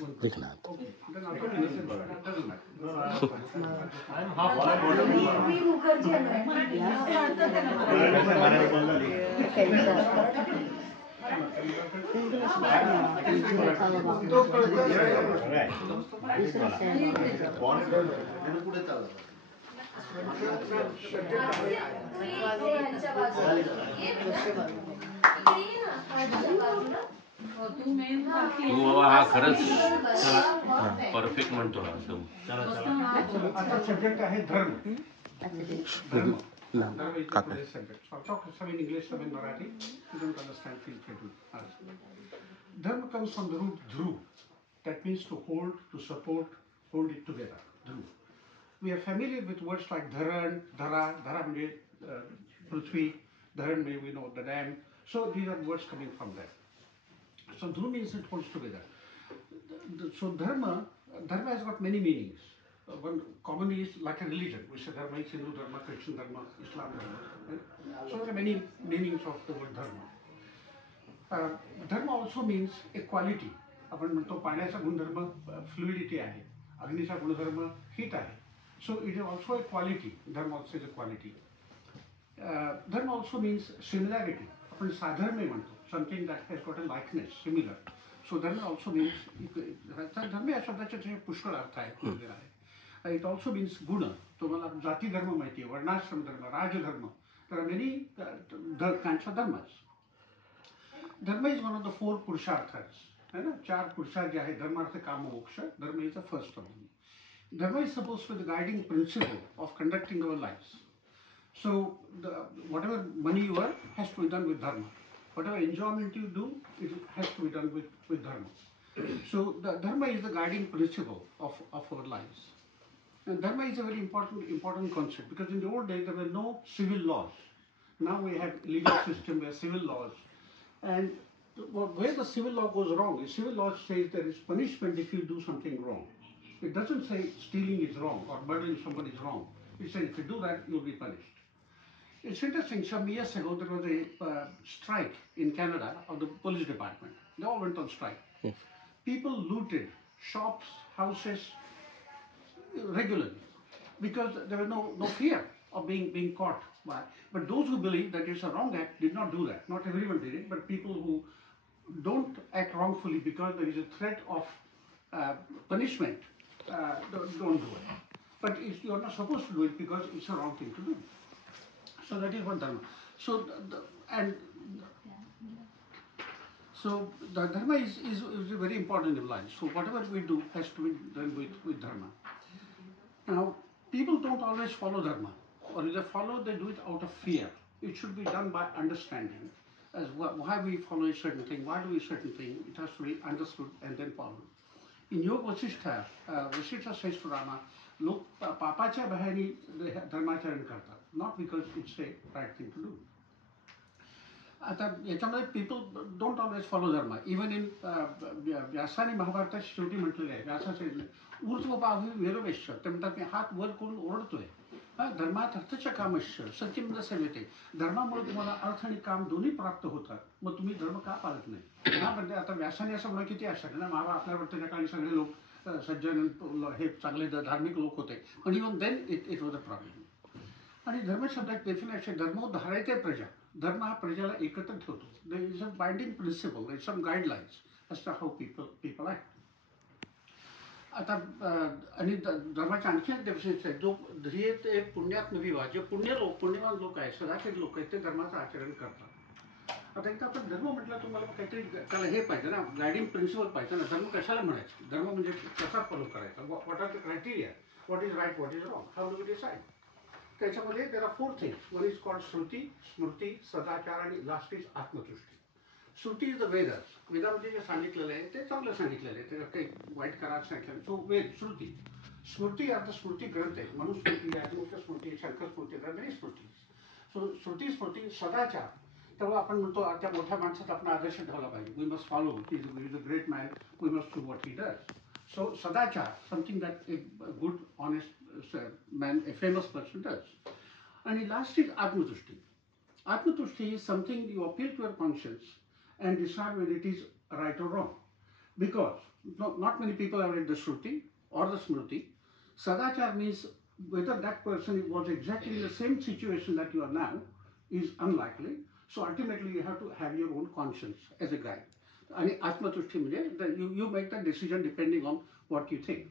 देखना तू बाबा हा खरंच परफेक्ट म्हणतो एकदम. आता सब्जेक्ट आहे धर्म. धर्म. Dharma is the today's subject. So I'll talk some in English, some in Marathi. If you don't understand, feel free to ask. Dharma comes from the root dhru. That means to hold, to support, hold it together. Dhru. We are familiar with words like dharan, dhara, dhara means prithvi, dharan means we know the dam. So these are words coming from there. So dhru means it holds together. So dharma has got many meanings. One common is like a religion. We say dharma is Hindu dharma, Christian dharma, Islam dharma. Right? So there are many meanings of the word dharma. Dharma also means equality. आपण म्हणतो पाण्याचा गुणधर्म fluidity आहे, अग्नीचा गुणधर्म heat आहे. So it is also a quality. Dharma also is a quality. Dharma also means similarity. आपण साधर्म्य म्हणतो, something that has got a likeness, similar. So dharma also means धर्म या शब्दाचे पुष्कळ अर्थ आहे. It also means guna. तुम्हाला जाती धर्म माहिती आहे, वर्णाश्रम धर्म, राजधर्म. There are many kinds of dharmas. Dharma is one of the 4 purusharthas. है ना, 4 पुरुषार्थ जे आहे, धर्मार्थ काम मोक्ष. Dharma is the first of them. Dharma is supposed to be the guiding principle of conducting our lives. So whatever money you earn has to be done with dharma. Whatever enjoyment you do, it has to be done with dharma. So the dharma is the guiding principle of our lives. And dharma is a very important concept, because in the old days there were no civil laws. Now we have legal system, we have civil laws. And where the civil law goes wrong, the civil law says there is punishment if you do something wrong. It doesn't say stealing is wrong or murdering someone is wrong. It says if you do that, you'll be punished. It's interesting, some years ago there was a strike in Canada of the police department. They all went on strike. People looted shops, houses, regularly, because there was no fear of being caught. But those who believe that it's a wrong act did not do that. Not everyone did it, but people who don't act wrongfully because there is a threat of punishment don't do it. But you're not supposed to do it because it's a wrong thing to do. So that is what dharma. So the dharma is very important in life. So whatever we do has to be done with dharma. Now, people don't always follow dharma, or if they follow, they do it out of fear. It should be done by understanding, as why we follow a certain thing, why do we certain thing. It has to be understood and then followed. In Yoga Vasishtha, Vasishtha says to Rama, look, papacha bahani dharmacharan karta, not because it's a right thing to do. याच्यामध्ये people don't always follow dharma. Even in व्यासाने महाभारतात शेवटी म्हटलेलं आहे, व्यासाचे ऊर्ध्वबाहु वीरवेश्य, ते म्हणतात मी हात वर करून ओरडतोय, धर्मात अर्थच कामश्य सत्यम न सेवेते. धर्मामुळे तुम्हाला अर्थ आणि काम दोन्ही प्राप्त होतात, मग तुम्ही धर्म का पाळत नाही. हा म्हणजे आता व्यासाने असं म्हणा किती आश्चर्य ना, आपल्या वाटतं त्या काळी सगळे लोक सज्जन हे चांगले धार्मिक लोक होते, पण even then it was a problem. आणि धर्म शब्दात डेफिनेशन धर्मोद्धारयते प्रजा. धर्म हा प्रजेला एकत्र ठेवतो. There is a binding principle, there is some guidelines as to how people act. आता आणि धर्माच्या आणखी एक डेफिनेशन आहे, जो ध्येय ते पुण्यात्म विवाह, जे पुण्यवान लोक आहेत, सदाचारी लोक आहेत, ते धर्माचं आचरण करतात. आता एकदा आपण धर्म म्हटलं तुम्हाला काहीतरी त्याला हे पाहिजे ना, गायडिंग प्रिन्सिपल पाहिजे ना. धर्म कशाला म्हणायचं, धर्म म्हणजे कसा फॉलो करायचा, what are the criteria, what is right, what is wrong, how do we decide. त्याच्यामध्ये there are 4 things. One is called shruti, smriti, sadachar आणि last is atmadrishti. Shruti is the Vedas. वेदामध्ये जे सांगितलेलं आहे ते चांगलं सांगितलेलं आहे, त्याला काही वाईट करायला सांगितलं. सो वेद, श्रुती. स्मृती अर्थ स्मृती ग्रंथ आहे, मनुस्मृती, अग्निमुख स्मृती, शंकर स्मृती, मेनी स्मृती. सो श्रुती, स्मृती, सदाचार. तेव्हा आपण म्हणतो त्या मोठ्या माणसाचा आपण आदर्श ठेवला पाहिजे. We must follow, is a great man, we must do what he does. So sadachar, something that a good, honest man, a famous person does. And the last is atmatushti. Atmatushti is something you appeal to your conscience and decide whether it is right or wrong. Because not many people have read the Shruti or the Smriti. Sadachar means whether that person was exactly in the same situation that you are now is unlikely. So ultimately you have to have your own conscience as a guide. आणि आत्मतुष्टी म्हणजे you make that decision depending on what you think.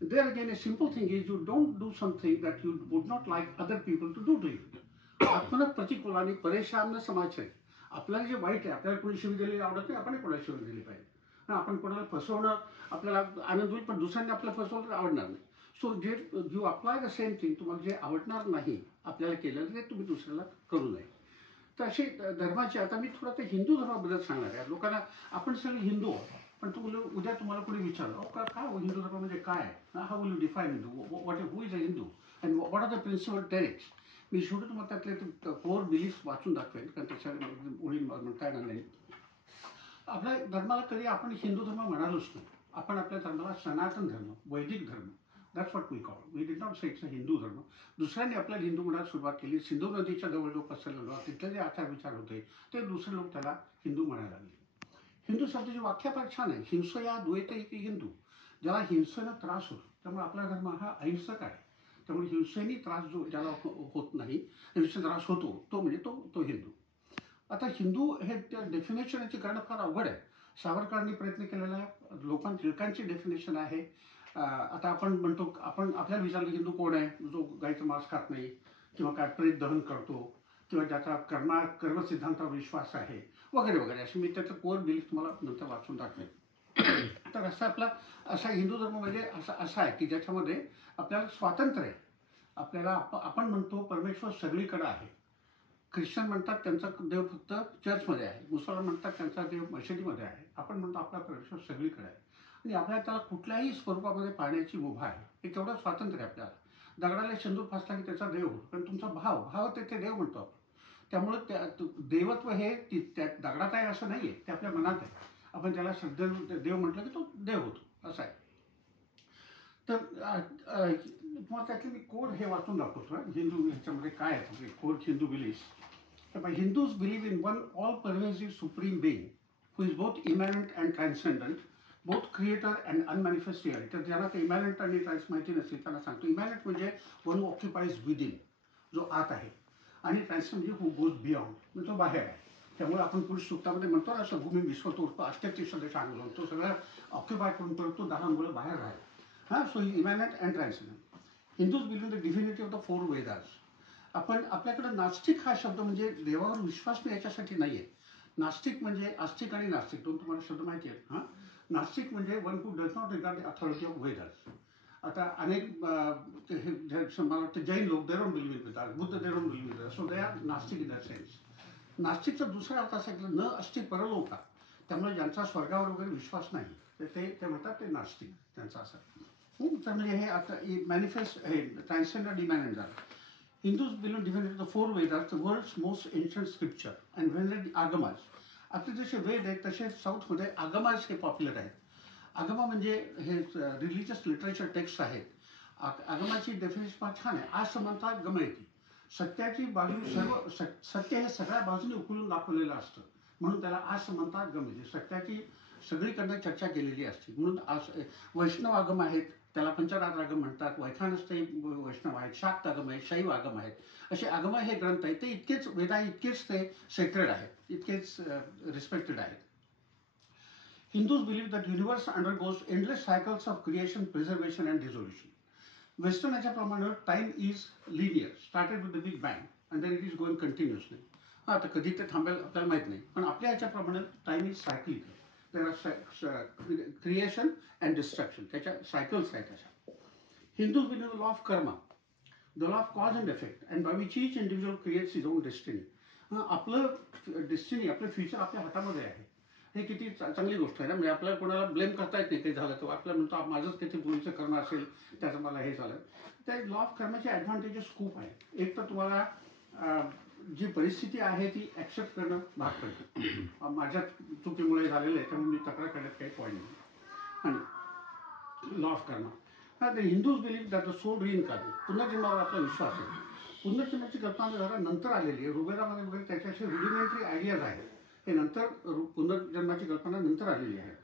There again, a simple thing is you don't do something that you would not like other people to do to you. आत्मना प्रतिकूल आणि परेशान समाज आहे. आपल्याला जे वाईट आहे, आपल्याला कोणी शिवी दिलेली आवडत नाही, आपण कोणाला शिवी दिली पाहिजे. आपण कोणाला फसवणं आपल्याला आनंद होईल, पण दुसऱ्यांनी आपल्याला फसवलं तर आवडणार नाही. सो जे you apply the same thing, तुम्हाला जे आवडणार नाही आपल्याला केलं ते तुम्ही दुसऱ्याला करू नये. तर अशी धर्माची, आता मी थोडं ते हिंदू धर्माबद्दल सांगणार आहे. लोकांना आपण सगळे हिंदू आहोत, पण उद्या तुम्हाला कोणी विचारलं काय हिंदू धर्म म्हणजे काय, how will you define Hindu, who is a Hindu and what are the principal टेरिक्स. मी शेवटी तुम्हाला त्यातले कोर बिलीफ वाचून दाखवेन, कारण त्याच्याकडे मुली म्हणता येणार नाही. आपल्या धर्माला कधी आपण हिंदू धर्म म्हणालोच नाही. आपण आपल्या धर्माला सनातन धर्म, वैदिक धर्म, that's what we call. We did not say it's a Hindu dharma. दुसऱ्यांनी आपल्याला हिंदू म्हणायला सुरुवात केली. सिंधू नदीच्या जवळ जो पसरलेला तिथले जे आचार विचार होते ते दुसरे लोक त्याला हिंदू म्हणायला लागले. हिंदू शब्दाची व्याख्या फार छान आहे. हिंसया द्वैत इति हिंदू. ज्याला हिंसेनं त्रास होतो, त्यामुळे आपला धर्म हा अहिंसक आहे. त्यामुळे हिंसेने त्रास जो ज्याला होत नाही, हिंसेचा त्रास होतो, तो म्हणजे तो हिंदू. आता हिंदू हे डेफिनेशन याची करणं फार अवघड आहे. सावरकरांनी प्रयत्न केलेला आहे. टिळकांची डेफिनेशन आहे. आता आपण म्हणतो, आपण आपल्याला विचारलं हिंदू कोण आहे, जो गाईचं मांस खात नाही किंवा काय प्रेत दहन करतो किंवा ज्याचा कर्म सिद्धांतावर विश्वास आहे वगैरे वगैरे, असे मी त्याचं कोर बिलीफ तुम्हाला नंतर वाचून दाखवेन. तर असा हिंदू धर्म म्हणजे असा आहे की ज्याच्यामध्ये आपल्याला स्वातंत्र्य आहे. आपल्याला आपण म्हणतो परमेश्वर सगळीकडे आहे. ख्रिश्चन म्हणतात त्यांचा देव फक्त चर्चमध्ये आहे. मुसलमान म्हणतात त्यांचा देव मशिदीमध्ये आहे. आपण म्हणतो आपला परमेश्वर सगळीकडे आहे आणि आपल्याला त्याला कुठल्याही स्वरूपामध्ये पाहण्याची मुभा आहे. हे तेवढं स्वातंत्र्य आहे आपल्याला. दगडाला शेंदूर फासला की त्याचा देव होतो, पण तुमचा भाव तेथे देव म्हणतो आपण. त्यामुळे देवत्व हे त्या दगडात आहे असं नाही आहे, ते आपल्या मनात आहे. आपण त्याला श्रद्धेने देव म्हटलं की तो देव होतो, असं आहे. तर तुम्हाला त्यातले मी कोड हे वाचून दाखवतो. हिंदू ह्याच्यामध्ये काय आहे code Hindu belief. Hindus believe in one all-pervasive supreme being who is both immanent and transcendent, both creator and unmanifest reality. तर ज्यांना ते immanent आणि माहिती नसेल त्यांना सांगतो. immanent म्हणजे one who occupies within, जो आत आहे, आणि transcendent म्हणजे who goes beyond, म्हणजे तो बाहेर आहे. त्यामुळे आपण पुरुष सूक्तामध्ये म्हणतो ना, असं भूमी विश्वतो अष्टतीर्थ सांगलो, तो सगळा ऑक्युपाय करून परत तो 10 मुलं बाहेर राहील. So immanent and transcendent. Hindus believe in the divinity of the 4 Vedas. आपल्याकडे नास्तिक हा शब्द म्हणजे देवावर विश्वास नाही याच्यासाठी नाही आहे. नास्तिक म्हणजे आस्तिक आणि नास्तिक दोन तुम्हाला शब्द माहिती आहेत. नास्तिक म्हणजे one who does not regard the authority of Vedas. आता अनेक मला वाटतं जैन लोक they don't believe in Vedas, Buddha they don't believe in Vedas, so they are नास्तिक इन दॅट सेन्स. नास्तिकचा दुसरा अर्थ असा की न अस्तिक परलोका, त्यामुळे ज्यांचा स्वर्गावर वगैरे विश्वास नाही ते म्हणतात ते नास्तिक, त्यांचा असा. तर म्हणजे हे आता मॅनिफेस्ट हे ट्रान्ससेंडंट इमॅनंट झालं. Hindus believe in the 4 Vedas, the world's most ancient scripture, and venerate the Agamas. आपले जसे वेद आहेत तसे साऊथमध्ये आगमास हे पॉप्युलर आहेत. आगमा म्हणजे हे रिलिजियस लिटरेचर टेक्स्ट आहेत. आगमाची डेफिनेशन फार छान आहे. आज समंता गमयती, सत्याची बाजू सत्य हे सगळ्या बाजूने उकलून दाखवलेलं असतं, म्हणून त्याला आज समंता गमयती, सत्याची सगळीकडनं चर्चा केलेली असते. म्हणून आज वैष्णव आगम आहेत, त्याला पंचरात्र आगम म्हणतात. वैखानस्थ वैष्णव आहेत, शाक्त आगम आहेत, शैव आगम आहेत. असे आगम हे ग्रंथ आहेत, ते इतकेच वेदा इतकेच ते सेक्रेड आहेत, इतकेच रिस्पेक्टेड आहेत. Hindus believe that universe undergoes endless cycles of creation, preservation and dissolution. Western याच्याप्रमाणे time is linear, started with the big bang and then it is going continuously. आता कधी ते थांबेल आपल्याला माहित नाही, पण आपल्या ह्याच्याप्रमाणे time is cyclic. There are creation and destruction. त्याच्या cycles आहेत अशा. Hindus believe in the law of karma, the law of cause and effect, and by which each individual creates his own destiny. आपलं destiny, आपलं future आपल्या हातामध्ये आहे. हे किती चांगली गोष्ट आहे ना. म्हणजे आपल्याला कोणाला ब्लेम करता येत नाही काही झालं तर. आपल्याला म्हणतो माझंच काहीतरी पूर्वीचं कर्म असेल त्याचं मला हे झालं. त्या लॉ ऑफ कर्माचे ॲडव्हान्टेजेस खूप आहेत. एक तर तुम्हाला जी परिस्थिती आहे ती ॲक्सेप्ट करणं भाग पडतं. माझ्या चुकीमुळे झालेलं आहे त्यामुळे मी तक्रार करण्यात काही पॉईंट नाही. आणि law of karma the Hindus believe that the soul reincarnate, पुनर्जन्मावर आपला विश्वास आहे. पुनर्जन्माची कल्पना जरा नंतर आलेली आहे. ऋग्वेदामध्ये वगैरे त्याच्याशी रुडिमेंटरी आयडियाज आहेत. हे नंतर पुनर्जन्माची कल्पना नंतर आलेली आहे.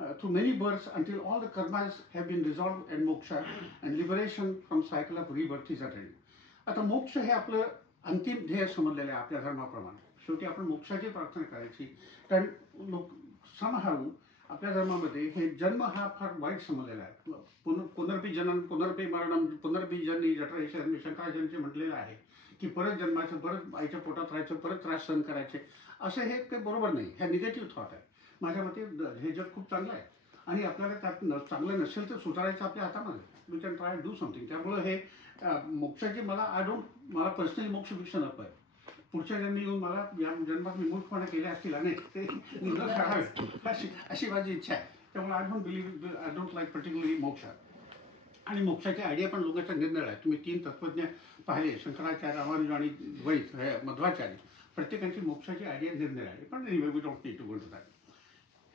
through many births until all the karmas have been resolved and moksha and liberation from cycle of rebirth is attained. आता मोक्ष हे आपलं अंतिम ध्येय समजलेलं आहे आपल्या धर्माप्रमाणे. शेवटी आपण मोक्षाची प्रार्थना करायची. कारण लोक समहाऊ आपल्या धर्मामध्ये हे जन्म हा फार वाईट समजलेला आहे. पुनर्पी जनन पुनर्पी मरणम पुनर्पी जननी जठर शंकराचार्यांचे म्हटलेलं आहे की परत जन्माचं, परत आईच्या पोटात राहायचं, परत त्रास सहन करायचे. असं हे काही बरोबर नाही. ह्या निगेटिव्ह थॉट आहे. माझ्या मते हे जग खूप चांगलं आहे आणि आपल्याला त्यात चांगलं नसेल तर सुधारायचं आपल्या हातामध्ये. We can try do something. त्यामुळे हे मोक्षाची मला पर्सनली मोक्षभिक्षा नको आहे. पुढच्या जन्मी येऊन मला या जन्मात मी मूर्खपणा केले असतील अनेक ते न करावे अशी माझी इच्छा आहे. त्यामुळे आय डोंट लाईक पर्टिक्युलरली मोक्ष. आणि मोक्षाची आयडिया पण लोकांच्या निर्णय आहे. तुम्ही 3 तत्वज्ञ पाहिले, शंकराचार्य, रामानुज आणि द्वैत मध्वाचार्य, प्रत्येकाची मोक्षाची आयडिया निर्णय आहे. पण we don't need to go to that.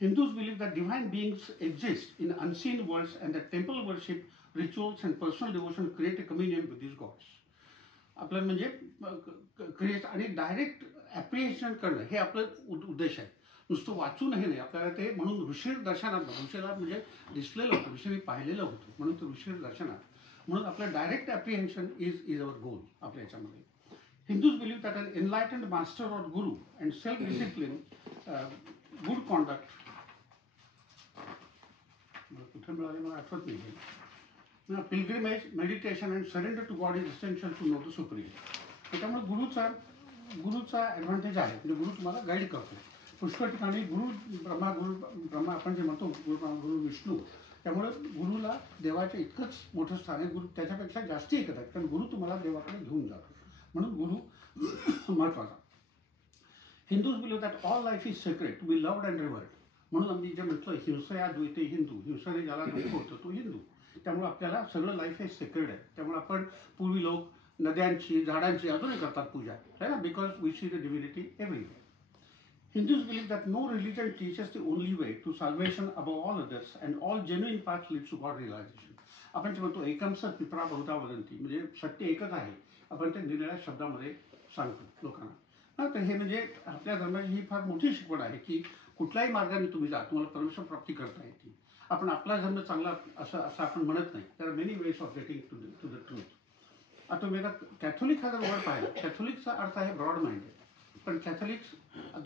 Hindus believe that divine beings exist in unseen worlds and that temple worship, rituals and personal devotion create a communion with these gods. आपलं म्हणजे create आणि direct apprehension करणं हे आपलं उद्देश आहे. नुसतं वाचून हे नाही आपल्याला ते. म्हणून ऋषीर दर्शनात, ऋषीला म्हणजे दिसलेलं होतं, ऋषी मी पाहिलेलं होतं म्हणून ते ऋषीर दर्शनात. म्हणून आपलं डायरेक्ट ॲप्रिहेन्शन इज अवर गोल आपल्या याच्यामध्ये. Hindus believe that an enlightened master or guru and self-discipline, good conduct, कुठे मिळाले मला आठवत नाही. Pilgrimage, meditation and surrender to God is essential to know the supreme. त्याच्यामुळे गुरुचा ॲडव्हान्टेज आहे. म्हणजे गुरु तुम्हाला गाईड करतो. पुष्कळ ठिकाणी ब्रह्मा आपण जे म्हणतो गुरु विष्णू. त्यामुळे गुरुला देवाच्या इतकंच मोठं स्थान आहे. गुरु त्याच्यापेक्षा जास्ती एकत आहेत. कारण गुरु तुम्हाला देवाकडे घेऊन जातो. म्हणून गुरु महत्त्वाचा. Hindus believe that all life is sacred to be loved and revered. म्हणून आम्ही जे म्हटलं हिंसया द्वैते हिंदू, हिंसेने ज्याला द्वैत होतं तो हिंदू. त्यामुळे आपल्याला सगळं लाईफ हे सेक्रेड आहे. त्यामुळे आपण पूर्वी लोक नद्यांची, झाडांची अजूनही करतात पूजा आहे ना, because we see the divinity everywhere. Hindus believe that no religion teaches the only way to salvation above all others and all genuine paths leads to God realization. आपण जे म्हणतो एकम सत पित्रा बहुधा वदंती, म्हणजे सत्य एकच आहे. आपण ते निराळ्या शब्दामध्ये सांगतो लोकांना. तर हे म्हणजे आपल्या धर्माची ही फार मोठी शिकवण आहे की कुठल्याही मार्गाने तुम्ही जा, तुम्हाला परमेश्वर प्राप्ती करता येते. आपण आपला धर्म चांगला असं आपण म्हणत नाही. There are many ways of getting to the truth. आता तुम्ही आता कॅथोलिक हा जर वर्ड पाहिला, कॅथोलिकचा अर्थ आहे ब्रॉड माइंडेड. पण Catholics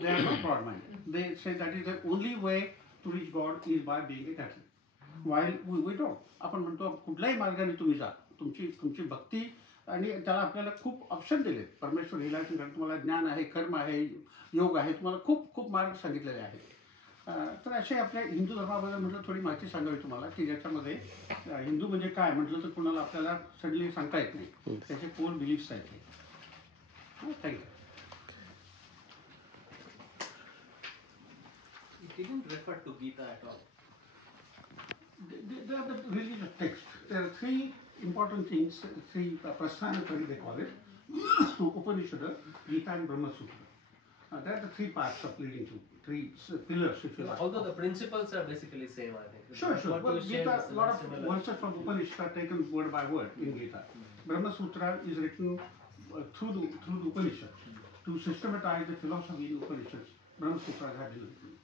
they are not broad minded. They say that is the only way to reach God is by being a Catholic. While we don't. आपण म्हणतो कुठल्याही मार्गाने तुम्ही जा, तुमची भक्ती आणि त्याला आपल्याला खूप ऑप्शन दिले. परमेश्वर रिलायझेशन कारण तुम्हाला ज्ञान आहे, कर्म आहे, योग आहे, तुम्हाला खूप खूप मार्ग सांगितलेले आहेत. तर असे आपल्या हिंदू धर्माबद्दल म्हटलं थोडी माहिती सांगावी तुम्हाला की ज्याच्यामध्ये हिंदू म्हणजे काय म्हटलं तर कुणाला आपल्याला सडनली सांगता येत नाही. त्याचे कोर बिलीफ्स आहेत. Thank you. It didn't refer to Gita at all. They are the religious text. There are 3 important things, 3 prasthana they call it. Upanishad, Gita and Brahma Sutra. They are the 3 parts of leading to 3 pillars, if you like. Although the principles are basically same, I think. Sure. What Well, you shared Gita, is a lot of similar. verses from Upanishad are taken word by word in Gita. Brahma Sutra is written through the Upanishads to systematize the philosophy in Upanishads. Brahma Sutra has been written.